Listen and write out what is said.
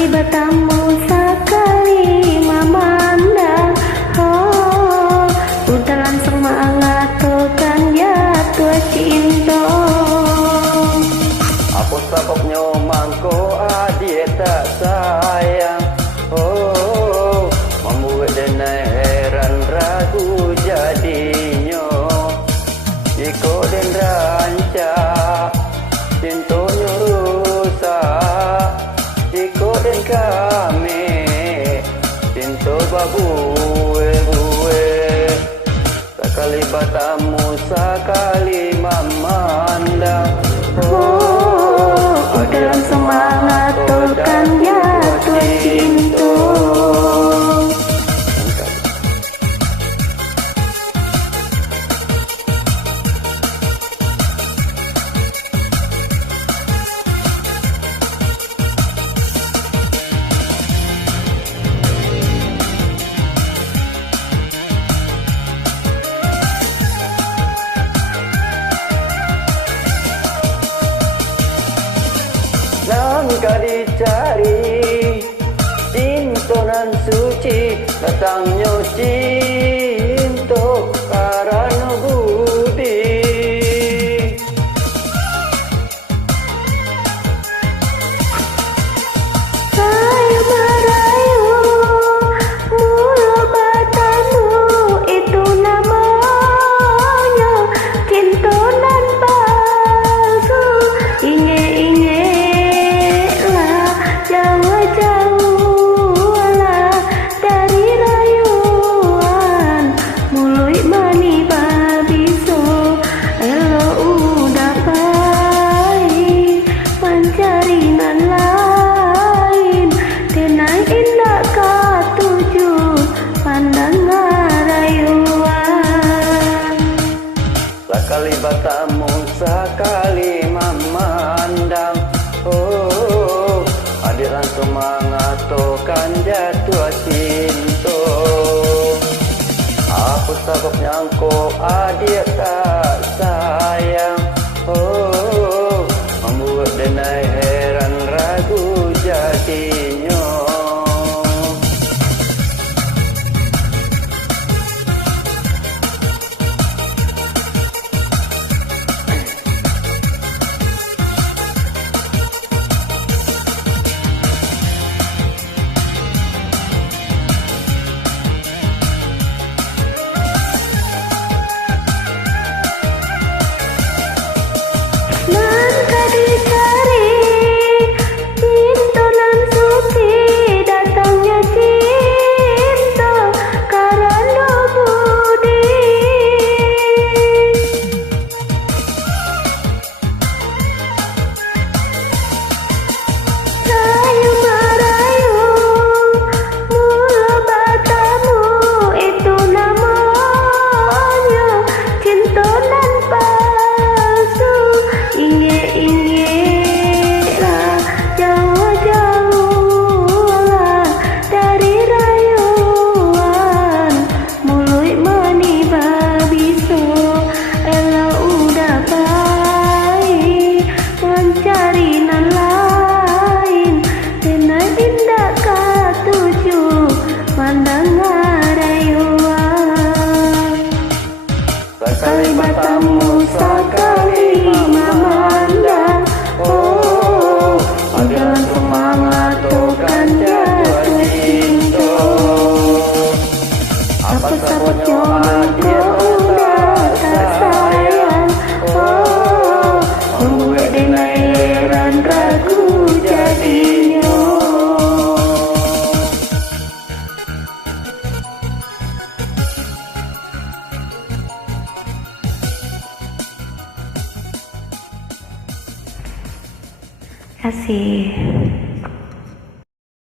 Sekali bertemu, sekali memandang, oh, udah langsung mengatakan jatuh cinta. Apa sebabnya mangko adik tak sayang, oh, membuat denai heran ragu jadinya. Jika den rancak cintonya rusak, jika den kami cinta babue-bue. Sekali bertemu, sekali memandang, oh, udah langsung mengatakan jatuh cinta. Nangka dicari cinta nan suci, datangnya cinta karena budi. Saya merayu mula bertemu, itu namanya cinta nan palsu. Jauh-jauhlah dari rayuan, mulai mani babiso, elo udah baik mencari nan lain, denai indah katuju pandang rayuan. Sekali bertemu, sekali memandang, oh, adik langsung mengatakan jatuh cinta. Apa sebabnya engkau adik tak sayang, oh, membuat denai heran ragu jadinya. Nangka dicari cinta nan suci, datangnya cinta karena budi. Saya merayu mula bertemu, itu namanya cinta nan palsu. Inge-ingelah, jauh-jauhlah dari rayuan, mulai mani babiso, elo udah baik mencari nan lain, denai indah katuju pandang rayuan. Sekali bertemu, sekali memandang, oh, udah langsung mengatakan jatuh cinta. Apa sebabnya engkau udah tak sayang, oh, membuat denai heran ragu jadinya. Kasih.